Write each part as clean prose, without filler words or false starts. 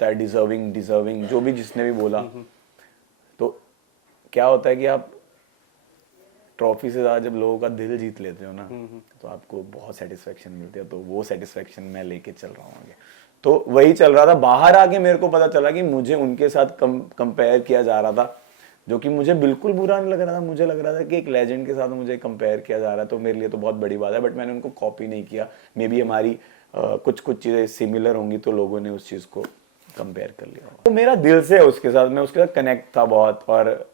जीतता है, deserving deserving जो भी जिसने भी बोला। तो क्या होता है कि आप ट्रॉफी से ज़्यादा जब लोगों का दिल जीत लेते हो ना, तो आपको बहुत सेटिस्फेक्शन मिलती है। तो वो सेटिस्फेक्शन मैं लेके चल रहा हूँ आगे। तो वही चल रहा था। बाहर आके मेरे को पता चला कि मुझे उनके साथ कंपेयर किया जा रहा था, जो कि मुझे बिल्कुल बुरा नहीं लग रहा था। मुझे लग रहा था कि एक लेजेंड के साथ मुझे कंपेयर किया जा रहा है, तो मेरे लिए तो बहुत बड़ी बात है। बट मैंने उनको कॉपी नहीं किया। मे बी हमारी कुछ कुछ चीज़ें सिमिलर होंगी, तो लोगों ने उस चीज़ को कंपेयर कर लिया। तो मेरा दिल से है उसके साथ, मैं उसके साथ कनेक्ट था बहुत। और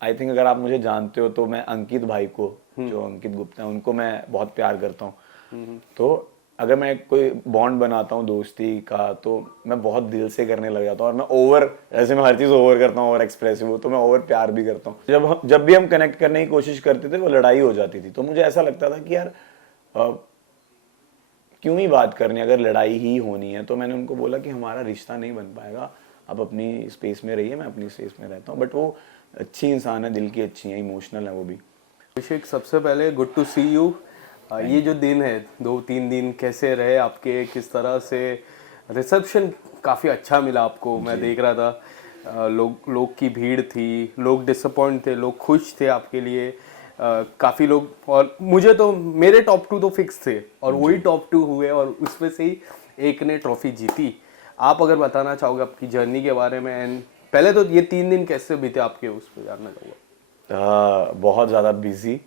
आई थिंक अगर आप मुझे जानते हो तो मैं अंकित भाई को, जो अंकित गुप्ता है, उनको मैं बहुत प्यार करता हूँ। तो अगर मैं कोई बॉन्ड बनाता हूँ दोस्ती का, तो मैं बहुत दिल से करने लग जाता हूँ। और मैं ओवर, जैसे मैं हर चीज़ ओवर करता हूँ, ओवर एक्सप्रेसिव हूँ, तो मैं ओवर प्यार भी करता हूँ। जब भी हम कनेक्ट करने की कोशिश करते थे, वो लड़ाई हो जाती थी। तो मुझे ऐसा लगता था कि यार क्यों ही बात करनी, अगर लड़ाई ही होनी है। तो मैंने उनको बोला कि हमारा रिश्ता नहीं बन पाएगा, आप अपनी स्पेस में रहिए, मैं अपनी स्पेस में रहता हूँ। बट वो अच्छी इंसान है, दिल की अच्छी है, इमोशनल है वो भी। अभिषेक, सबसे पहले गुड टू सी यू। ये जो दिन है, 2-3 दिन कैसे रहे आपके, किस तरह से? रिसेप्शन काफ़ी अच्छा मिला आपको, मैं देख रहा था। लोग की भीड़ थी, लोग डिसअपॉइंट थे, लोग खुश थे आपके लिए। काफ़ी लोग, और मुझे तो मेरे टॉप 2 तो फिक्स थे, और वही टॉप 2 हुए, और उसमें से ही एक ने ट्रॉफी जीती। आप अगर बताना चाहोगे आपकी जर्नी के बारे में, एंड पहले तो ये 3 दिन कैसे बीते आपके, उस पर जानना चाहूँगा। बहुत ज़्यादा बिजी,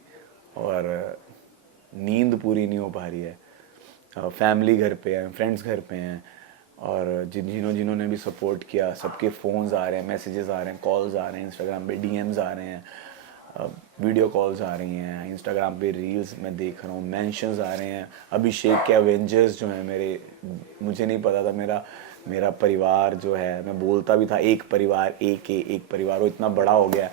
और नींद पूरी नहीं हो पा रही है। फैमिली घर पे है, फ्रेंड्स घर पे हैं, और जिन्होंने भी सपोर्ट किया, सबके फ़ोन्स आ रहे हैं, मैसेजेस आ रहे हैं, कॉल्स आ रहे हैं, इंस्टाग्राम पे डीएम्स आ रहे हैं, वीडियो कॉल्स आ रही हैं, इंस्टाग्राम पे रील्स मैं देख रहा हूँ, मेंशंस आ रहे हैं। अभिषेक के एवेंजर्स जो हैं मेरे, मुझे नहीं पता था मेरा मेरा परिवार जो है, मैं बोलता भी था एक परिवार, एक परिवार, वो इतना बड़ा हो गया है।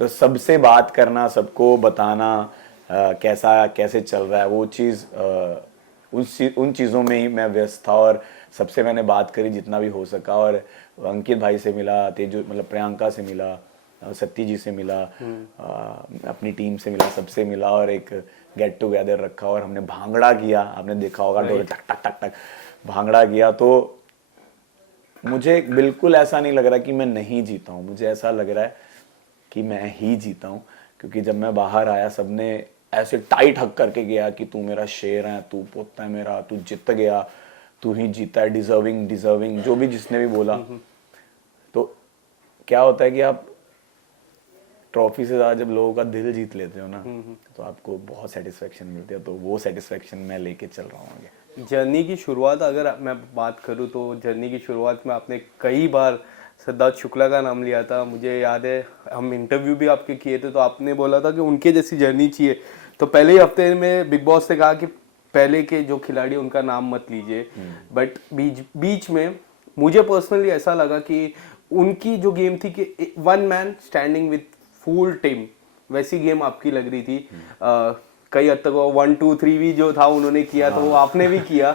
तो सबसे बात करना, सबको बताना कैसा कैसे चल रहा है, वो चीज़ उन चीज़ों में ही मैं व्यस्त था। और सबसे मैंने बात करी जितना भी हो सका। और अंकित भाई से मिला, तेजु मतलब प्रियंका से मिला, सत्ती जी से मिला, अपनी टीम से मिला, सबसे मिला, और एक गेट टुगेदर रखा, और हमने भांगड़ा किया। आपने देखा होगा, ढोल टक टक टक टक भांगड़ा किया। तो मुझे बिल्कुल ऐसा नहीं लग रहा कि मैं नहीं जीता हूँ, मुझे ऐसा लग रहा है कि मैं ही जीता हूँ। क्योंकि जब मैं बाहर आया, सबने ऐसे टाइट हक करके गया कि तू मेरा शेर है, तू पोता है मेरा, तू जीत गया, तू ही जीता है, डिजर्विंग डिजर्विंग जो भी जिसने भी बोला। तो क्या होता है कि आप ट्रॉफी से ज़्यादा जब लोगों का दिल जीत लेते हो ना, तो आपको बहुत सेटिस्फेक्शन मिलती है। तो वो सेटिस्फेक्शन मैं लेके चल रहा हूँ आगे। जर्नी की शुरुआत अगर मैं बात करूँ, तो जर्नी की शुरुआत में आपने कई बार सिद्धार्थ शुक्ला का नाम लिया था। मुझे याद है हम इंटरव्यू भी आपके किए थे, तो आपने बोला था कि उनके जैसी जर्नी चाहिए। तो पहले ही हफ्ते में बिग बॉस ने कहा कि पहले के जो खिलाड़ी उनका नाम मत लीजिए। बट बीच में मुझे पर्सनली ऐसा लगा कि उनकी जो गेम थी कि one man standing with full team, वैसी गेम आपकी लग रही थी। कई हद तक वो 1 2 3 भी जो था उन्होंने किया, तो वो आपने भी किया।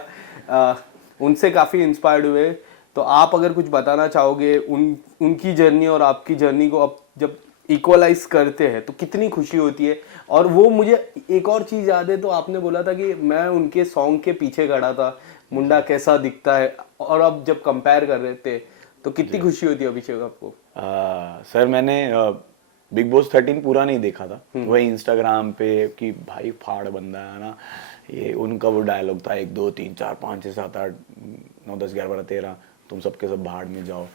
उनसे काफ़ी इंस्पायर्ड हुए। तो आप अगर कुछ बताना चाहोगे उनकी जर्नी और आपकी जर्नी को, अब जब इक्वलाइज करते हैं तो कितनी खुशी होती है? और वो मुझे एक और चीज़ याद है, तो आपने बोला था कि मैं उनके सॉन्ग के पीछे खड़ा था, मुंडा कैसा दिखता है, और अब जब कंपेयर कर रहे थे तो कितनी खुशी होती है अभिषेक आपको? सर मैंने बिग बॉस 13 पूरा नहीं देखा था। वही इंस्टाग्राम पे कि भाई फाड़ बंदा है ना, ये उनका वो डायलॉग था 1 2 3 4 5 6 7 8 9 10 11 12 13, तुम सबके सब भाड़ में जाओ।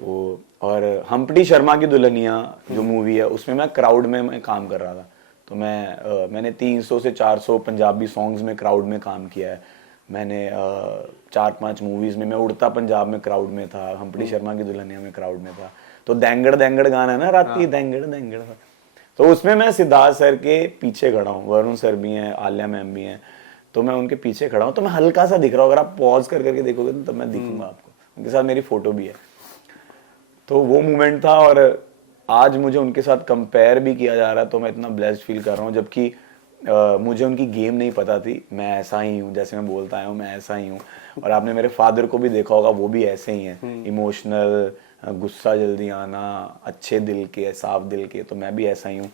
वो और हम्प्टी शर्मा की दुल्हनिया जो मूवी है, उसमें मैं क्राउड में मैं काम कर रहा था। तो मैंने 300 से 400 पंजाबी सॉन्ग्स में क्राउड में काम किया है। मैंने 4-5 मूवीज में, मैं उड़ता पंजाब में क्राउड में था, हम्प्टी शर्मा की दुल्हनिया में क्राउड में था। तो देंगड़ देंगड़ गाना है ना, राती देंगड़ देंगड़, तो उसमें मैं सिद्धार्थ सर के पीछे खड़ा हूँ, वरुण सर भी हैं, आलिया मैम भी हैं, तो मैं उनके पीछे खड़ा हूँ। तो मैं हल्का सा दिख रहा हूँ, अगर आप पॉज कर करके देखोगे तो तब मैं दिखूंगा आपको। उनके साथ मेरी फोटो भी है। तो वो मोमेंट था। और आज मुझे उनके साथ कंपेयर भी किया जा रहा है, तो मैं इतना ब्लेस्ड फील कर रहा हूँ। जबकि मुझे उनकी गेम नहीं पता थी। मैं ऐसा ही हूँ, जैसे मैं बोलता आया हूँ, मैं ऐसा ही हूँ। और आपने मेरे फादर को भी देखा होगा, वो भी ऐसे ही हैं, इमोशनल, गुस्सा जल्दी आना, अच्छे दिल के, साफ दिल के। तो मैं भी ऐसा ही हूँ।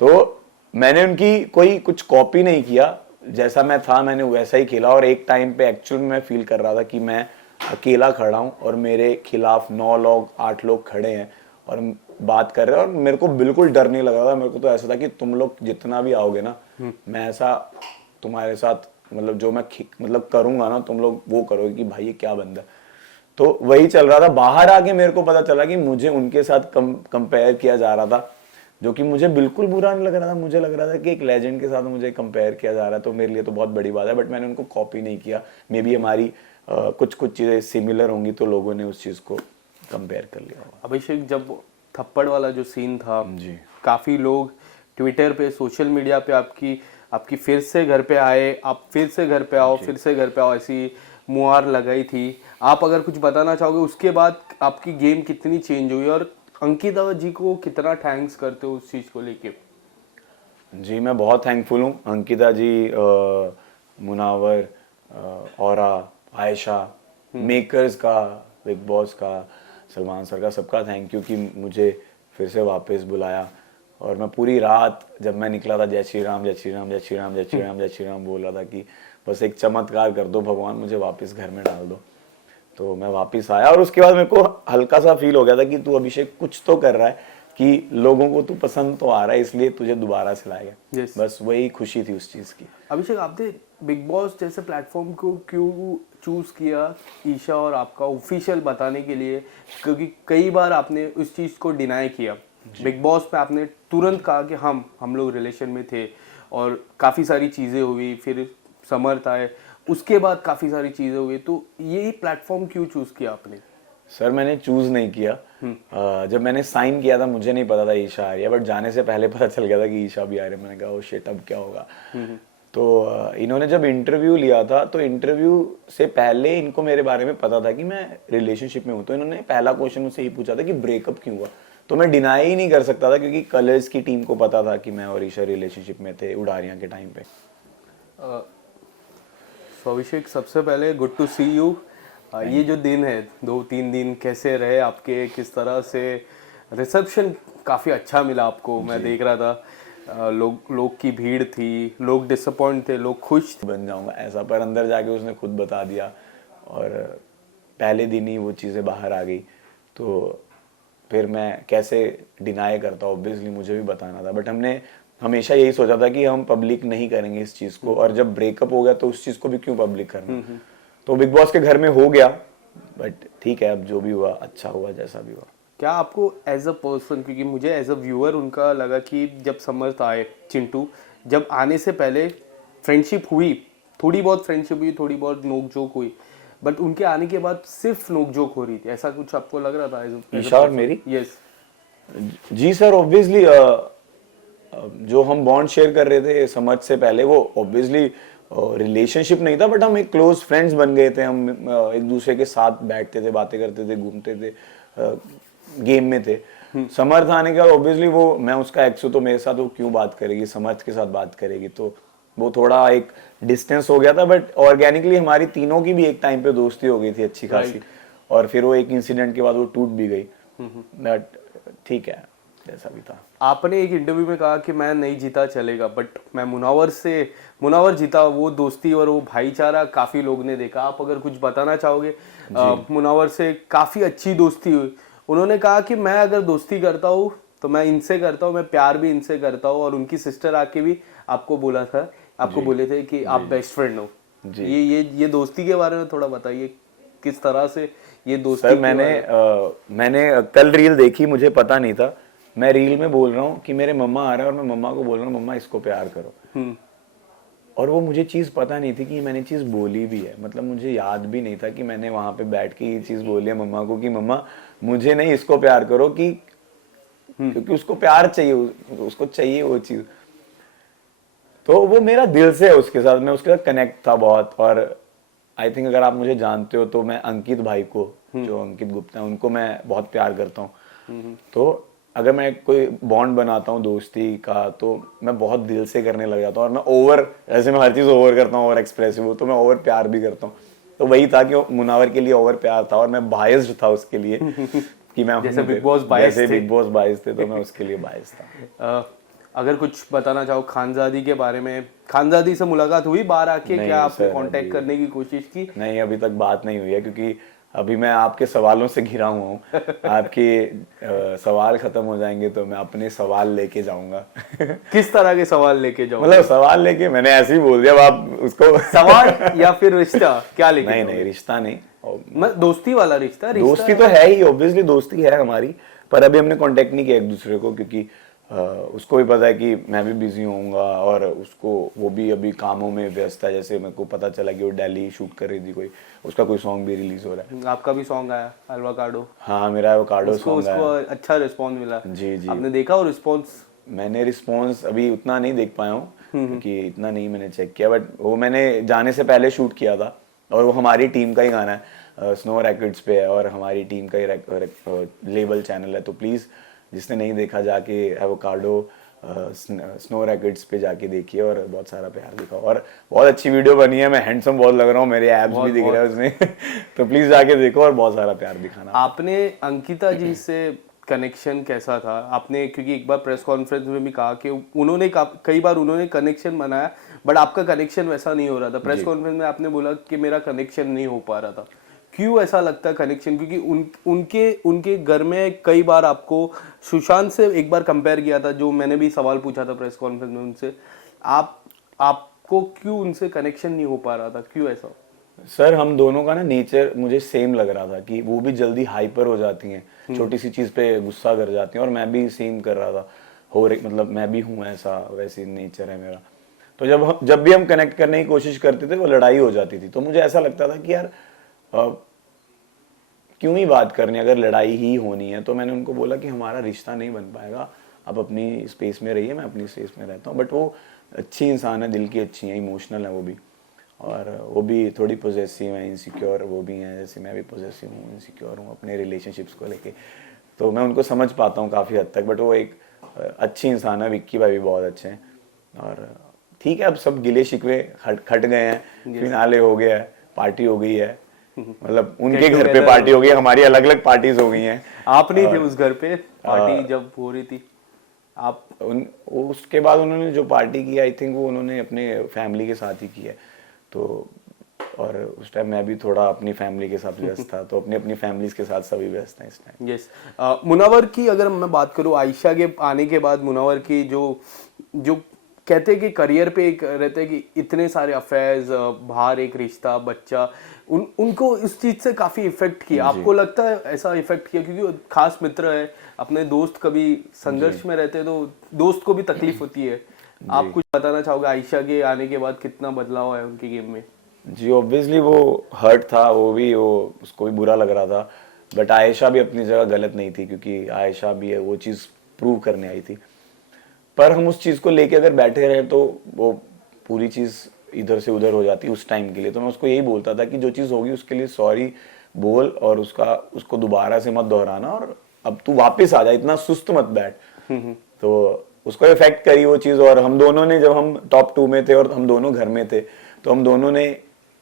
तो मैंने उनकी कोई कुछ कॉपी नहीं किया, जैसा मैं था मैंने वैसा ही खेला। और एक टाइम पे एक्चुअल में फील कर रहा था कि मैं अकेला खड़ा हूँ और मेरे खिलाफ 9 लोग 8 लोग खड़े हैं और बात कर रहे हैं, और मेरे को बिल्कुल डर नहीं लग रहा था। मेरे को तो ऐसा था कि तुम लोग जितना भी आओगे ना, मैं ऐसा तुम्हारे साथ मतलब जो मैं मतलब करूंगा ना, तुम लोग वो करोगे कि भाई ये क्या बंदा है। तो वही चल रहा था। बाहर आके मेरे को पता चला कि मुझे उनके साथ कंपेयर किया जा रहा था, जो कि मुझे बिल्कुल बुरा नहीं लग रहा था। मुझे लग रहा था कि एक लेजेंड के साथ मुझे कंपेयर किया जा रहा है, तो मेरे लिए तो बहुत बड़ी बात है। बट मैंने उनको कॉपी नहीं किया। मे बी हमारी कुछ कुछ चीज़ें सिमिलर होंगी, तो लोगों ने उस चीज़ को कंपेयर कर लिया होगा। अभिषेक, जब थप्पड़ वाला जो सीन था, जी, काफ़ी लोग ट्विटर पे, सोशल मीडिया पे आपकी आपकी फिर से घर पे आए, आप फिर से घर पे आओ, फिर से घर पे आओ, ऐसी मुहार लगाई थी। आप अगर कुछ बताना चाहोगे उसके बाद आपकी गेम कितनी चेंज हुई, और अंकिता जी को कितना थैंक्स करते हो उस चीज़ को लेके? जी मैं बहुत थैंकफुल हूँ अंकिता जी, मुनावर, औरा, आयशा, मेकर्स का, बिग बॉस का, सलमान सर का, सबका थैंक यू कि मुझे फिर से वापस बुलाया। और मैं पूरी रात जब मैं निकला था, जय श्री राम जय श्री राम जय श्री राम जय श्री राम जय श्री राम बोल रहा था कि बस एक चमत्कार कर दो भगवान, मुझे वापस घर में डाल दो। तो मैं वापस आया और उसके बाद मेरे को हल्का सा फील हो गया था कि तू अभिषेक कुछ तो कर रहा है, कि लोगों को तू पसंद तो आ रहा है, इसलिए तुझे दोबारा से लाया गया। Yes. बस वही खुशी थी उस चीज़ की। अभिषेक, आपने बिग बॉस जैसे प्लेटफॉर्म को क्यों चूज किया ईशा और आपका ऑफिशियल बताने के लिए? क्योंकि कई बार आपने उस चीज़ को डिनाई किया। बिग बॉस पे आपने तुरंत कहा कि हम लोग रिलेशन में थे, और काफ़ी सारी चीज़ें हुई, फिर समर्थ आए, उसके बाद काफ़ी सारी चीज़ें हुई, तो ये प्लेटफॉर्म क्यों चूज किया आपने? सर मैंने चूज नहीं किया। जब मैंने साइन किया था मुझे नहीं पता था ईशा आ रही है, बट जाने से पहले पता चल गया था कि ईशा भी आ रही है। मैंने कहा ओ शिट, अब क्या होगा। तो इन्होंने जब इंटरव्यू लिया था, तो इंटरव्यू से पहले इनको मेरे बारे में पता था कि मैं रिलेशनशिप में हूँ। तो इन्होंने पहला क्वेश्चन मुझसे ही पूछा था कि ब्रेकअप क्यों हुआ। तो मैं डिनाई ही नहीं कर सकता था, क्योंकि कलर्स की टीम को पता था कि मैं और ईशा रिलेशनशिप में थे उड़ारियाँ के टाइम पे। सो अभिषेक, सबसे पहले गुड टू सी यू। ये जो दिन है, 2-3 दिन कैसे रहे आपके, किस तरह से? रिसेप्शन काफ़ी अच्छा मिला आपको, मैं देख रहा था। लोग की भीड़ थी, लोग डिसअपॉइंट थे, लोग खुश थे। बन जाऊंगा ऐसा, पर अंदर जाके उसने खुद बता दिया और पहले दिन ही वो चीज़ें बाहर आ गई। तो फिर मैं कैसे डिनाई करता, ऑब्वियसली मुझे भी बताना था। बट हमने हमेशा यही सोचा था कि हम पब्लिक नहीं करेंगे इस चीज़ को, और जब ब्रेकअप हो गया तो उस चीज़ को भी क्यों पब्लिक करना। तो बिग बॉस के घर में हो गया, बट ठीक है, अब जो भी हुआ अच्छा हुआ, जैसा भी हुआ। क्या आपको एज अ पर्सन, क्योंकि मुझे एज अ व्यूअर उनका लगा कि जब समर्थ आए, चिंटू, जब आने से पहले फ्रेंडशिप हुई, थोड़ी बहुत फ्रेंडशिप हुई, थोड़ी बहुत नोक जोक हुई, बट उनके आने के बाद सिर्फ नोक जोक हो रही थी, ऐसा कुछ आपको लग रहा था? ईशा और मेरी? यस। जी सर, ऑब्वियसली जो हम बॉन्ड शेयर कर रहे थे समझ से पहले, वो ऑब्वियसली रिलेशनशिप नहीं था, बट हम एक क्लोज फ्रेंड्स बन गए थे। हम एक दूसरे के साथ बैठते थे, बातें करते थे, घूमते थे, गेम में थे। समर्थ आने के बाद ऑब्वियसली वो, मैं उसका एक्स हूं, तो मेरे साथ वो क्यों बात करेगी, समर्थ के साथ बात करेगी। तो वो थोड़ा एक डिस्टेंस हो गया था, बट ऑर्गेनिकली हमारी तीनों की भी एक टाइम पे दोस्ती हो गई थी अच्छी खासी। और फिर वो एक इंसिडेंट के बाद वो टूट भी गई। बट ठीक है, जैसा भी था। आपने एक इंटरव्यू में कहा कि मैं नहीं जीता चलेगा, बट मैं मुनावर जीता। वो दोस्ती और वो भाईचारा काफ़ी लोग ने देखा। आप अगर कुछ बताना चाहोगे? मुनावर से काफ़ी अच्छी दोस्ती हुई। उन्होंने कहा कि मैं अगर दोस्ती करता हूँ तो मैं इनसे करता हूँ, मैं प्यार भी इनसे करता हूँ, और उनकी सिस्टर आके भी आपको बोला था, आपको बोले थे कि आप बेस्ट फ्रेंड हो। ये दोस्ती के बारे में थोड़ा बताइए, किस तरह से ये दोस्ती? सर मैंने कल रील देखी, मुझे पता नहीं था। मैं रील में बोल रहा हूँ कि मेरे मम्मा आ रहे हैं, और मैं मम्मा को बोल रहा हूँ मम्मा इसको प्यार करो। और वो मुझे चीज़ पता नहीं थी कि मैंने चीज़ बोली भी है। मतलब मुझे याद भी नहीं था कि मैंने वहाँ पे बैठ के ये चीज़ बोली है मम्मा को कि मम्मा मुझे नहीं, इसको प्यार करो, कि क्योंकि उसको प्यार चाहिए, उसको चाहिए वो चीज़। तो वो मेरा दिल से है उसके साथ, मैं उसके साथ कनेक्ट था बहुत। और आई थिंक अगर आप मुझे जानते हो तो मैं अंकित भाई को, जो अंकित गुप्ता है, उनको मैं बहुत प्यार करता हूँ। तो अगर मैं कोई बॉन्ड बनाता हूँ दोस्ती का, तो मैं बहुत दिल से करने लग जाता हूँ। और मैं ओवर, ऐसे मैं हर चीज़ ओवर करता हूँ, ओवर एक्सप्रेसिव हूँ, तो मैं ओवर प्यार भी करता हूँ। तो वही था कि मुनावर के लिए ओवर प्यार था, और मैं बायस्ड था उसके लिए कि मैं जैसे बिग बॉस बायस थे, तो मैं उसके लिए बायस था। अगर कुछ बताना चाहो खानजादी के बारे में, खानजादी से मुलाकात हुई बाहर आके? क्या आपने कांटेक्ट करने की कोशिश की? नहीं, अभी तक बात नहीं हुई है, क्योंकि अभी मैं आपके सवालों से घिरा हुआ हूँ। आपके सवाल खत्म हो जाएंगे तो मैं अपने सवाल लेके जाऊंगा। किस तरह के सवाल लेके जाओ? मतलब सवाल लेके मैंने ऐसे ही बोल दिया, अब आप उसको सवाल या फिर रिश्ता क्या लेके नहीं जाओगे? नहीं, रिश्ता नहीं। मैं दोस्ती वाला रिश्ता दोस्ती तो है ही, ऑब्वियसली दोस्ती है हमारी, पर अभी हमने कांटेक्ट नहीं किया एक दूसरे को, क्योंकि उसको भी पता है कि मैं भी बिजी होऊंगा और उसको, वो भी अभी कामों में व्यस्त है। जैसे मेरे को पता चला कि वो दिल्ली शूट कर रही थी, कोई उसका कोई सॉन्ग भी रिलीज हो रहा है। आपका भी सॉन्ग आया एवोकाडो? हाँ, मेरा एवोकाडो उसको सॉन्ग उसको आया। अच्छा रिस्पॉन्स मिला? जी जी, आपने देखा और रिस्पॉन्स? मैंने रिस्पॉन्स अभी उतना नहीं देख पाया हूँ, क्योंकि इतना नहीं मैंने चेक किया, बट वो मैंने जाने से पहले शूट किया था और वो हमारी टीम का ही गाना है, स्नो रैकेट्स पे है और हमारी टीम का ही लेबल चैनल है। तो प्लीज़ जिसने नहीं देखा जाके एवोकाडो स्नो रैकेट्स पे जाके देखिए और बहुत सारा प्यार दिखाओ। और बहुत अच्छी वीडियो बनी है, मैं हैंडसम बहुत लग रहा हूँ, मेरे एब्स भी दिख रहे हैं उसमें। तो प्लीज़ जाके देखो और बहुत सारा प्यार दिखाना। आपने अंकिता जी से कनेक्शन कैसा था? आपने, क्योंकि एक बार प्रेस कॉन्फ्रेंस में भी कहा कि उन्होंने कई बार उन्होंने कनेक्शन बनाया, बट आपका कनेक्शन वैसा नहीं हो रहा था। प्रेस कॉन्फ्रेंस में आपने बोला कि मेरा कनेक्शन नहीं हो पा रहा था। क्यों ऐसा लगता है कनेक्शन? क्योंकि उनके उनके घर में कई बार आपको सुशांत से एक बार कंपेयर किया था, जो मैंने भी सवाल पूछा था प्रेस कॉन्फ्रेंस में उनसे। आपको क्यों उनसे कनेक्शन नहीं हो पा रहा था? क्यों ऐसा? सर, हम दोनों का ना नेचर मुझे सेम लग रहा था कि वो भी जल्दी हाइपर हो जाती हैं, छोटी सी चीज़ पे गुस्सा कर जाती हैं, और मैं भी सेम कर रहा था। हो रही, मतलब मैं भी हूँ ऐसा, वैसे नेचर है मेरा। तो जब भी हम कनेक्ट करने की कोशिश करते थे वो लड़ाई हो जाती थी। तो मुझे ऐसा लगता था कि यार क्यों ही बात करनी, अगर लड़ाई ही होनी है। तो मैंने उनको बोला कि हमारा रिश्ता नहीं बन पाएगा, आप अपनी स्पेस में रहिए, मैं अपनी स्पेस में रहता हूँ। बट वो अच्छी इंसान है, दिल की अच्छी है, इमोशनल है वो भी, और वो भी थोड़ी पॉजेसिव है, इनसिक्योर वो भी हैं, जैसे मैं भी पॉजेसिव हूँ, इनसिक्योर हूँ अपने रिलेशनशिप्स को लेके। तो मैं उनको समझ पाता हूँ काफ़ी हद तक। बट वो एक अच्छी इंसान है, विक्की भाई भी बहुत अच्छे हैं। और ठीक है, अब सब गिले शिकवे खट गए हैं, फिनाले हो गया है, पार्टी हो गई है, मतलब उनके घर पे पार्टी हो गई, हमारी अलग अलग पार्टीज हो गई हैं। आप नहीं थे उस घर पे पार्टी जब हो रही थी? आप उसके बाद उन्होंने जो पार्टी की, आई थिंक वो उन्होंने अपने फैमिली के साथ ही की है। तो और उस टाइम मैं भी थोड़ा अपनी फैमिली के साथ व्यस्त था, तो अपनी अपनी फैमिलीज के साथ सभी व्यस्त हैं इस टाइम। यस। मुनावर की अगर मैं बात करूं, आयशा के आने के बाद मुनावर की जो जो कहते हैं कि करियर पे एक रहते हैं कि इतने सारे अफेयर्स, बाहर एक रिश्ता, बच्चा, उनको इस चीज से काफी इफेक्ट किया। आपको लगता है ऐसा इफेक्ट किया? क्योंकि वो खास मित्र है, अपने दोस्त कभी संघर्ष में रहते हैं तो दोस्त को भी तकलीफ होती है। आप कुछ बताना चाहोगे आयशा के आने के बाद कितना बदलाव है उनकी गेम में? जी, ऑब्वियसली वो हर्ट था, वो उसको भी बुरा लग रहा था। बट आयशा भी अपनी जगह गलत नहीं थी, क्योंकि आयशा भी वो चीज़ प्रूव करने आई थी। पर हम उस चीज़ को लेके अगर बैठे रहे तो वो पूरी चीज़ इधर से उधर हो जाती उस टाइम के लिए। तो मैं उसको यही बोलता था कि जो चीज़ होगी उसके लिए सॉरी बोल, और उसको दोबारा से मत दोहराना, और अब तू वापस आ जा, इतना सुस्त मत बैठ। तो उसको इफेक्ट करी वो चीज़। और हम दोनों ने, जब हम टॉप 2 में थे और हम दोनों घर में थे, तो हम दोनों ने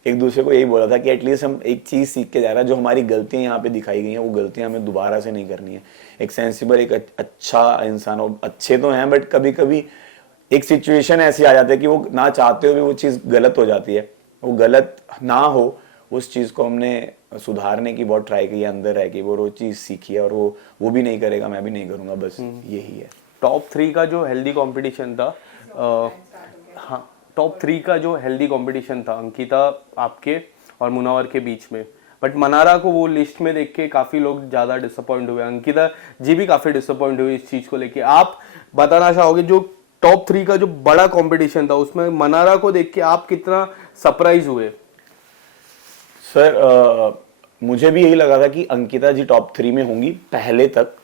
एक दूसरे को यही बोला था कि एटलीस्ट हम एक चीज़ सीख के जा रहा है, जो हमारी गलतियां यहाँ पे दिखाई गई हैं वो गलतियां हमें दोबारा से नहीं करनी है। एक सेंसिबल, एक अच्छा इंसान, और अच्छे तो हैं, बट कभी कभी एक सिचुएशन ऐसी आ जाती है कि वो ना चाहते हुए भी वो चीज़ गलत हो जाती है। वो गलत ना हो, उस चीज़ को हमने सुधारने की बहुत ट्राई की है अंदर रह के, वो चीज़ सीखी है, और वो भी नहीं करेगा, मैं भी नहीं करूँगा, बस यही है। टॉप 3 का जो हेल्दी कंपटीशन था, हाँ, टॉप 3 का जो हेल्दी कंपटीशन था अंकिता, आपके और मुनावर के बीच में, बट मनारा को वो लिस्ट में देख के काफ़ी लोग ज़्यादा डिसअपॉइंट हुए, अंकिता जी भी काफ़ी डिसअपॉइंट हुई इस चीज़ को लेके। आप बताना चाहोगे जो टॉप 3 का जो बड़ा कंपटीशन था उसमें मनारा को देख के आप कितना सरप्राइज हुए? सर, मुझे भी यही लगा था कि अंकिता जी टॉप 3 में होंगी पहले तक,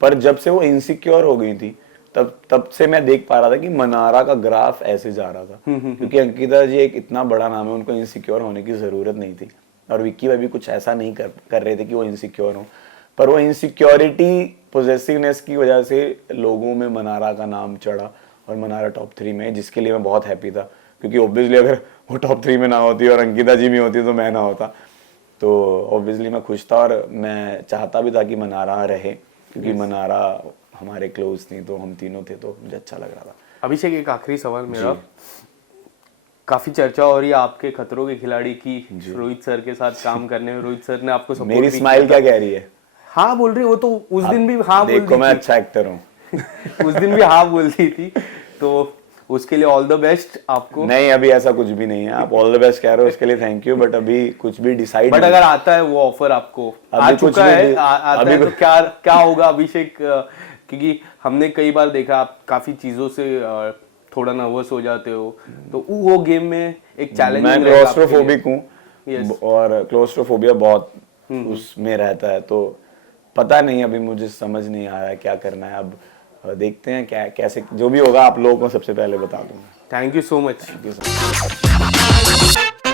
पर जब से वो इनसिक्योर हो गई थी तब से मैं देख पा रहा था कि मनारा का ग्राफ ऐसे जा रहा था। क्योंकि अंकिता जी एक इतना बड़ा नाम है, उनको इनसिक्योर होने की जरूरत नहीं थी, और विक्की भाई भी कुछ ऐसा नहीं कर रहे थे कि वो इनसिक्योर हो। पर वो इनसिक्योरिटी, पॉजेसिवनेस की वजह से लोगों में मनारा का नाम चढ़ा, और मनारा टॉप 3 में, जिसके लिए मैं बहुत हैप्पी था। क्योंकि ऑब्वियसली अगर वो टॉप 3 में ना होती और अंकिता जी में होती तो मैं ना होता। तो ऑब्वियसली मैं खुश था, और मैं चाहता भी था कि मनारा रहे, क्योंकि मनारा हमारे क्लोज थी, तो हम तीनों थे, तो मुझे अच्छा लग रहा था। अभिषेक, एक आखिरी सवाल मेरा, काफी चर्चा हो रही है आपके खतरों के खिलाड़ी की, रोहित सर के साथ काम करने में। रोहित सर ने आपको सपोर्ट मेरी भी स्माइल किया क्या कह रही है? था। हाँ बोल रही, वो तो उस दिन भी हाँ बोल देखो रही मैं थी। अच्छा एक्टर हूँ। उस दिन भी हाँ बोल रही थी, तो उसके लिए ऑल द बेस्ट आपको। नहीं, अभी ऐसा कुछ भी नहीं है। आप ऑल द बेस्ट कह रहे हो, उसके लिए थैंक यू, बट अभी कुछ भी डिसाइड बट अगर आता है वो ऑफर आपको, आ अभी कुछ चुका भी है, दे- आता अभी है तो कुछ- क्या क्या होगा अभिषेक? क्योंकि हमने कई बार देखा आप काफी चीजों से थोड़ा नर्वस हो जाते हो, तो वो गेम में एक चैलेंज मैं क्लोस्ट्रोफोबिक हूँ Yes. और क्लोस्ट्रोफोबिया बहुत उसमें रहता है, तो पता नहीं, अभी मुझे समझ नहीं आ रहा है क्या करना है। अब देखते हैं क्या कैसे, जो भी होगा आप लोगों को सबसे पहले बता दूंगा। Thank you so much. Thank you so much.